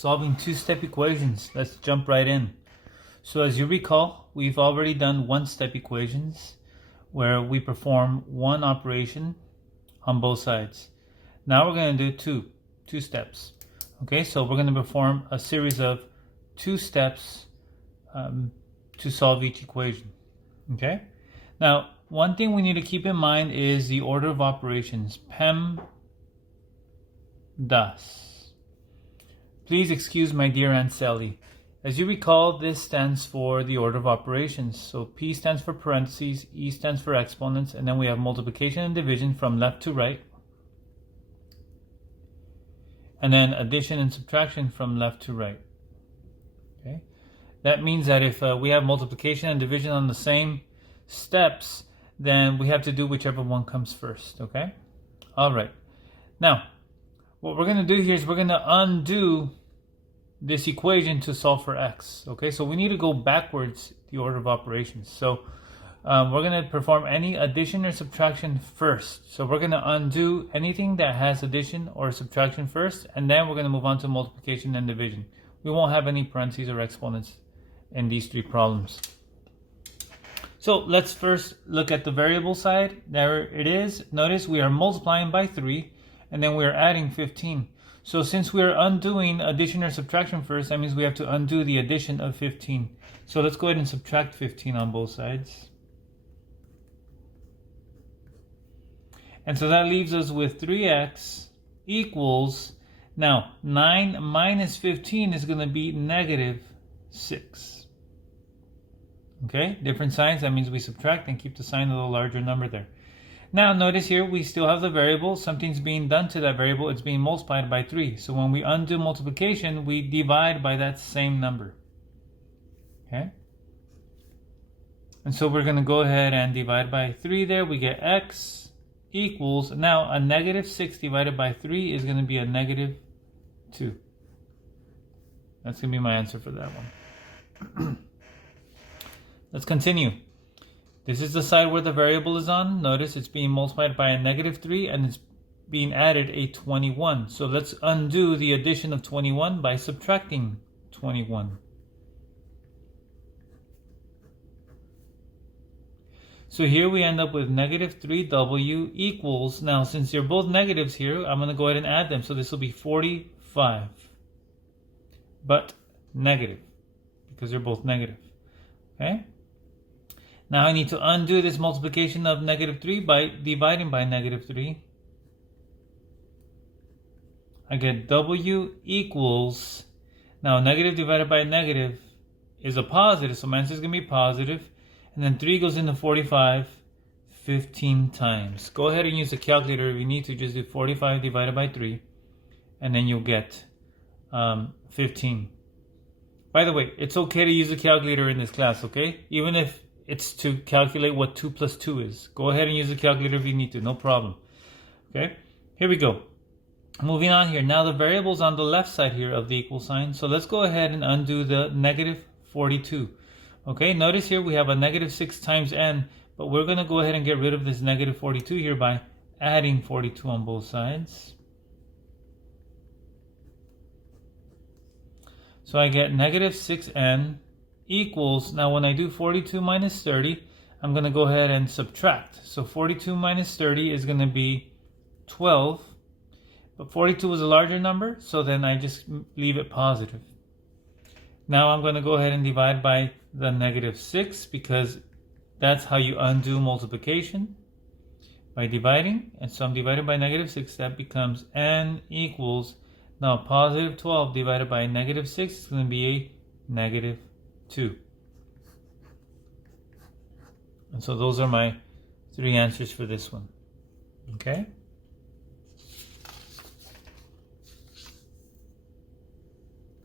solving two-step equations. Let's jump right in. So as you recall, we've already done one-step equations where we perform one operation on both sides. Now we're going to do two steps. Okay, so we're going to perform a series of two steps to solve each equation. Okay, now one thing we need to keep in mind is the order of operations. PEMDAS. Please excuse my dear Aunt Sally. As you recall, this stands for the order of operations. So P stands for parentheses, E stands for exponents, and then we have multiplication and division from left to right. And then addition and subtraction from left to right. Okay, that means that if we have multiplication and division on the same steps, then we have to do whichever one comes first. Okay? All right. Now, what we're going to do here is we're going to undo this equation to solve for x. Okay, so we need to go backwards the order of operations. So we're going to perform any addition or subtraction first. So we're going to undo anything that has addition or subtraction first, and then we're going to move on to multiplication and division. We won't have any parentheses or exponents in these three problems. So let's first look at the variable side. There it is. Notice we are multiplying by 3, and then we are adding 15. So since we are undoing addition or subtraction first, that means we have to undo the addition of 15. So let's go ahead and subtract 15 on both sides. And so that leaves us with 3x equals, now 9 minus 15 is going to be negative 6. Okay, different signs, that means we subtract and keep the sign of the larger number there. Now notice here we still have the variable. Something's being done to that variable. It's being multiplied by 3. So when we undo multiplication, we divide by that same number. Okay? And so we're going to go ahead and divide by 3 there. We get x equals, now a negative 6 divided by 3 is going to be a negative 2. That's going to be my answer for that one. Let's continue. This is the side where the variable is on. Notice it's being multiplied by a negative 3 and it's being added a 21. So let's undo the addition of 21 by subtracting 21. So here we end up with negative 3w equals, now since they're both negatives here, I'm going to go ahead and add them. So this will be 45, but negative, because they're both negative. Okay? Now I need to undo this multiplication of negative 3 by dividing by negative 3. I get w equals, now negative divided by negative is a positive, so my answer is going to be positive. And then 3 goes into 45 15 times. Go ahead and use a calculator if you need to. Just do 45 divided by 3. And then you'll get 15. By the way, it's okay to use a calculator in this class, okay? Even if it's to calculate what 2 plus 2 is. Go ahead and use a calculator if you need to, no problem. Okay, here we go. Moving on here. Now the variable's on the left side here of the equal sign. So let's go ahead and undo the negative 42. Okay, notice here we have a negative 6 times n, but we're going to go ahead and get rid of this negative 42 here by adding 42 on both sides. So I get negative 6n equals, now when I do 42 minus 30, I'm going to go ahead and subtract. So 42 minus 30 is going to be 12. But 42 was a larger number, so then I just leave it positive. Now I'm going to go ahead and divide by the negative 6, because that's how you undo multiplication, by dividing. And so I'm divided by negative 6, that becomes n equals, now positive 12 divided by negative 6 is going to be a negative 2. And so those are my 3 answers for this one. Okay?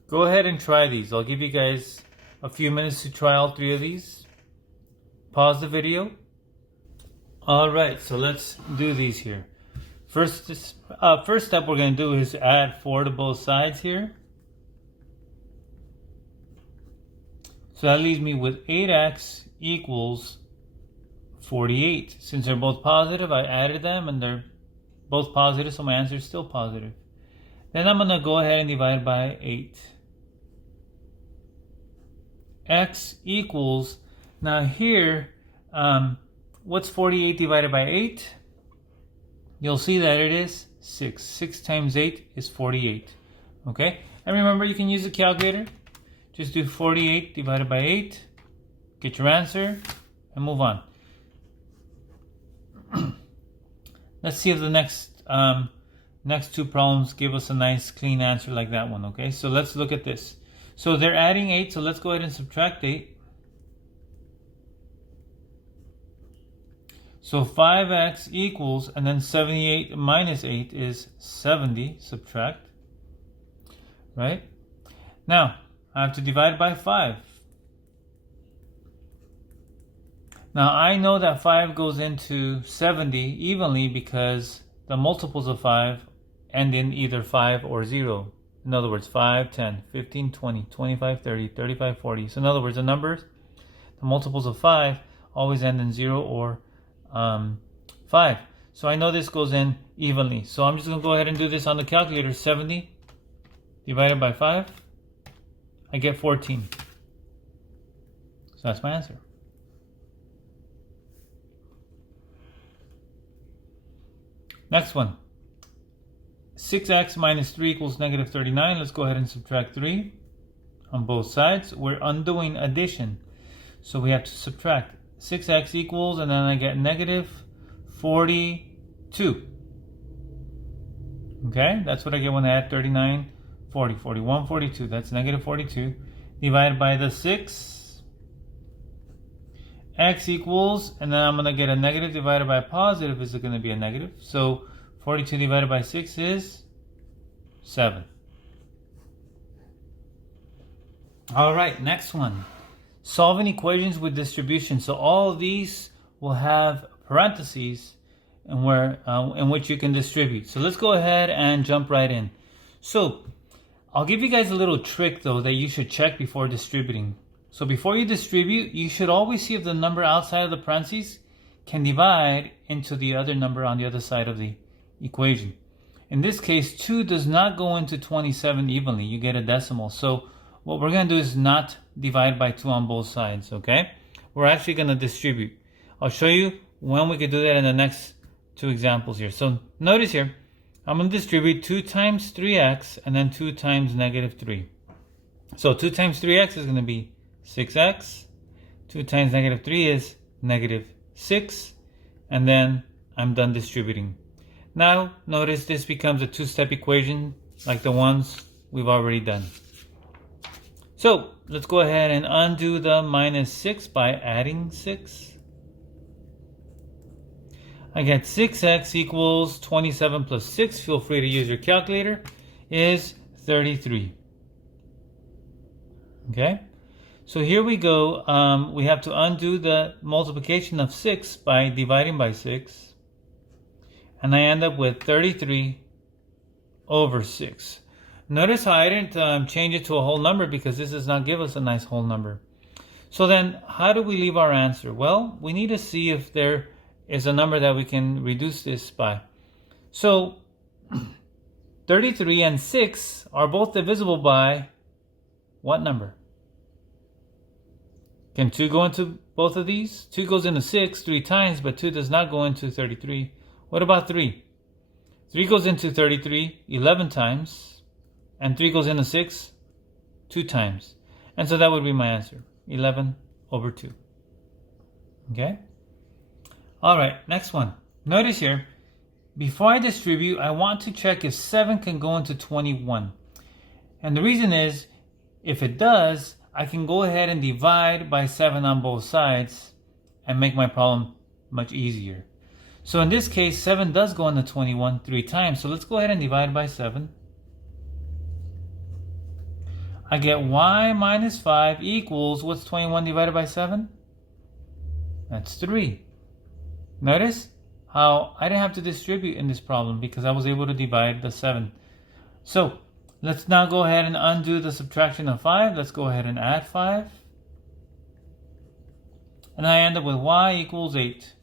Go ahead and try these. I'll give you guys a few minutes to try all 3 of these. Pause the video. Alright, so let's do these here. First step we're going to do is add 4 to both sides here. So that leaves me with 8x equals 48. Since they're both positive, I added them and they're both positive, so my answer is still positive. Then I'm going to go ahead and divide by 8. X equals, now here, what's 48 divided by 8? You'll see that it is 6. 6 times 8 is 48. Okay? And remember, you can use a calculator. Just do 48 divided by 8. Get your answer and move on. Let's see if the next two problems give us a nice clean answer like that one. Okay, so let's look at this. So they're adding 8, so let's go ahead and subtract 8. So 5x equals, and then 78 minus 8 is 70, subtract. Right? Now, I have to divide by 5. Now, I know that 5 goes into 70 evenly because the multiples of 5 end in either 5 or 0. In other words, 5, 10, 15, 20, 25, 30, 35, 40. So in other words, the numbers, the multiples of 5 always end in 0 or 5. So I know this goes in evenly. So I'm just going to go ahead and do this on the calculator. 70 divided by 5, I get 14. So that's my answer. Next one. 6x minus 3 equals negative 39. Let's go ahead and subtract 3 on both sides. We're undoing addition. So we have to subtract. 6x equals, and then I get negative 42. Okay, that's what I get when I add 39, 40, 41, 42. That's negative 42. Divided by the 6. X equals, and then I'm going to get a negative divided by a positive is going to be a negative. So 42 divided by 6 is 7. All right, next one. Solving equations with distribution. So all of these will have parentheses in which you can distribute. So let's go ahead and jump right in. So I'll give you guys a little trick though that you should check before distributing. So before you distribute, you should always see if the number outside of the parentheses can divide into the other number on the other side of the equation. In this case, 2 does not go into 27 evenly. You get a decimal. So what we're going to do is not divide by 2 on both sides, okay? We're actually going to distribute. I'll show you when we could do that in the next 2 examples here. So notice here, I'm going to distribute 2 times 3x and then 2 times negative 3. So 2 times 3x is going to be 6x. 2 times negative 3 is negative 6. And then I'm done distributing. Now, notice this becomes a 2-step equation like the ones we've already done. So, let's go ahead and undo the minus 6 by adding 6. I get 6x equals 27 plus 6. Feel free to use your calculator. Is 33. Okay? So here we go. We have to undo the multiplication of 6 by dividing by 6. And I end up with 33 over 6. Notice how I didn't change it to a whole number because this does not give us a nice whole number. So then, how do we leave our answer? Well, we need to see if there is a number that we can reduce this by. So, 33 and 6 are both divisible by what number? Can 2 go into both of these? 2 goes into 6 3 times, but 2 does not go into 33. What about 3? 3 goes into 33 11 times, and 3 goes into 6 2 times. And so that would be my answer, 11 over 2. Okay? All right, next one. Notice here, before I distribute, I want to check if 7 can go into 21. And the reason is, if it does, I can go ahead and divide by 7 on both sides and make my problem much easier. So in this case, 7 does go into 21 3 times. So let's go ahead and divide by 7. I get y minus 5 equals, what's 21 divided by 7? That's 3. Notice how I didn't have to distribute in this problem because I was able to divide the 7. So let's now go ahead and undo the subtraction of 5. Let's go ahead and add 5. And I end up with y equals 8.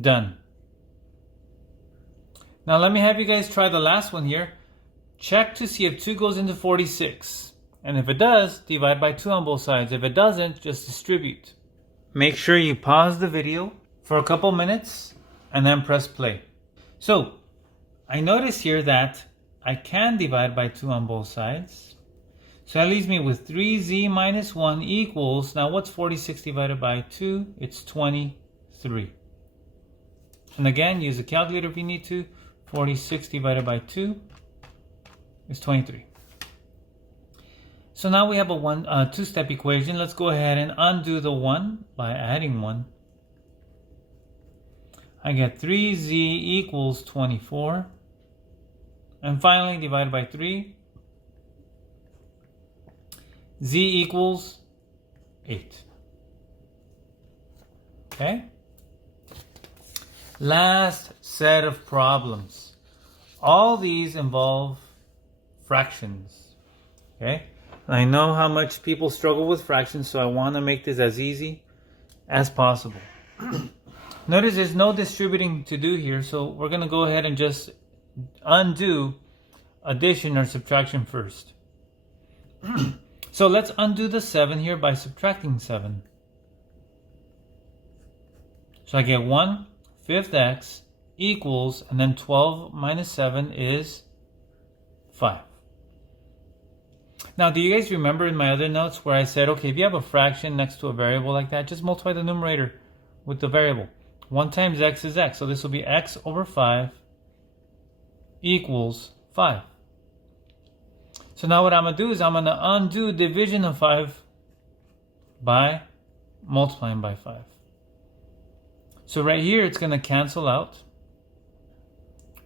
Done. Now let me have you guys try the last one here. check to see if 2 goes into 46. And if it does, divide by 2 on both sides. If it doesn't, just distribute. Make sure you pause the video for a couple minutes and then press play. So, I notice here that I can divide by 2 on both sides. So that leaves me with 3z minus 1 equals, now what's 46 divided by 2? It's 23. And again, use a calculator if you need to. 46 divided by 2 is 23. So now we have a two-step equation. Let's go ahead and undo the 1 by adding 1. I get 3z equals 24. And finally, divided by 3, z equals 8. Okay? Last set of problems. All these involve fractions. Okay? I know how much people struggle with fractions, so I want to make this as easy as possible. Notice there's no distributing to do here, so we're going to go ahead and just undo addition or subtraction first. So let's undo the 7 here by subtracting 7. So I get 1/5 x equals, and then 12 minus 7 is 5. Now, do you guys remember in my other notes where I said, okay, if you have a fraction next to a variable like that, just multiply the numerator with the variable. 1 times x is x, so this will be x over 5 equals 5. So now what I'm going to do is I'm going to undo division of 5 by multiplying by 5. So right here it's going to cancel out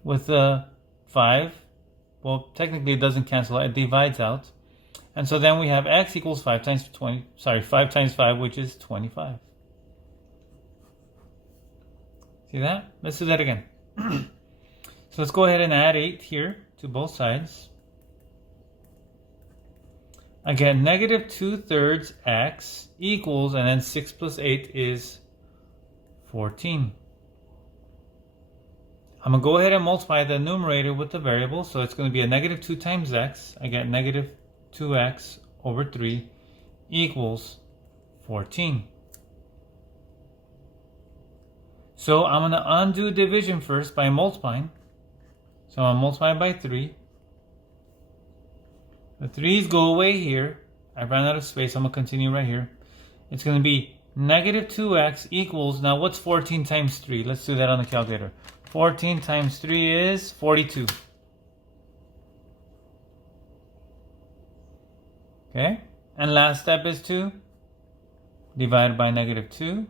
with the 5. Well, technically it doesn't cancel out, it divides out. And so then we have x equals 5 times 5, which is 25. See that? Let's do that again. So let's go ahead and add 8 here to both sides. I get negative 2/3 x equals, and then 6 plus 8 is 14. I'm going to go ahead and multiply the numerator with the variable, so it's going to be a negative 2 times x. I get negative 2x over 3 equals 14. So I'm going to undo division first by multiplying. So I'm going to multiply by 3. The 3's go away here. I ran out of space. I'm going to continue right here. It's going to be negative 2x equals, now what's 14 times 3? Let's do that on the calculator. 14 times 3 is 42. Okay? And last step is to divide by negative 2.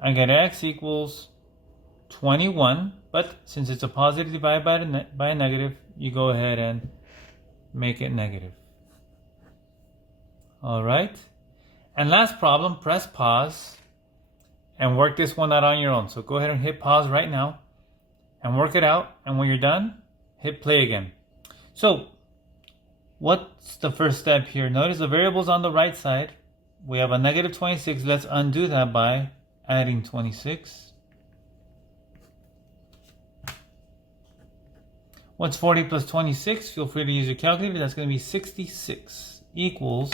I get x equals 21, but since it's a positive divided by a negative, you go ahead and make it negative. Alright? And last problem, press pause and work this one out on your own. So go ahead and hit pause right now and work it out. And when you're done, hit play again. So what's the first step here? Notice the variable's on the right side. We have a negative 26. Let's undo that by adding 26. What's 40 plus 26? Feel free to use your calculator. That's going to be 66 equals,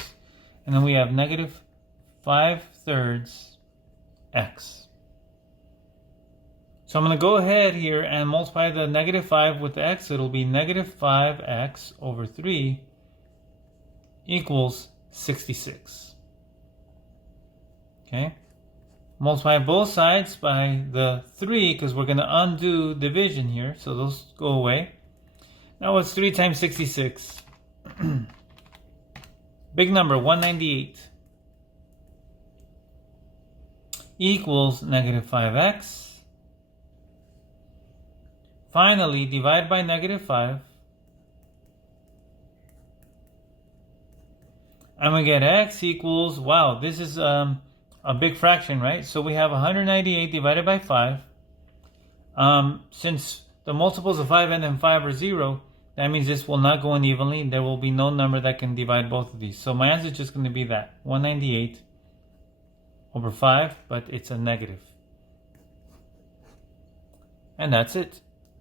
and then we have negative 5/3 x. So I'm going to go ahead here and multiply the negative 5 with the x. So it'll be negative 5x over 3 equals 66. Okay. Multiply both sides by the 3 because we're going to undo division here. So those go away. Now what's 3 times 66? Big number, 198. Equals negative 5x. Finally, divide by negative 5. I'm going to get x equals, wow, this is a big fraction, right? So we have 198 divided by 5. Since the multiples of 5 and then 5 are 0, that means this will not go in evenly. There will be no number that can divide both of these. So my answer is just going to be that, 198 over 5, but it's a negative. And that's it.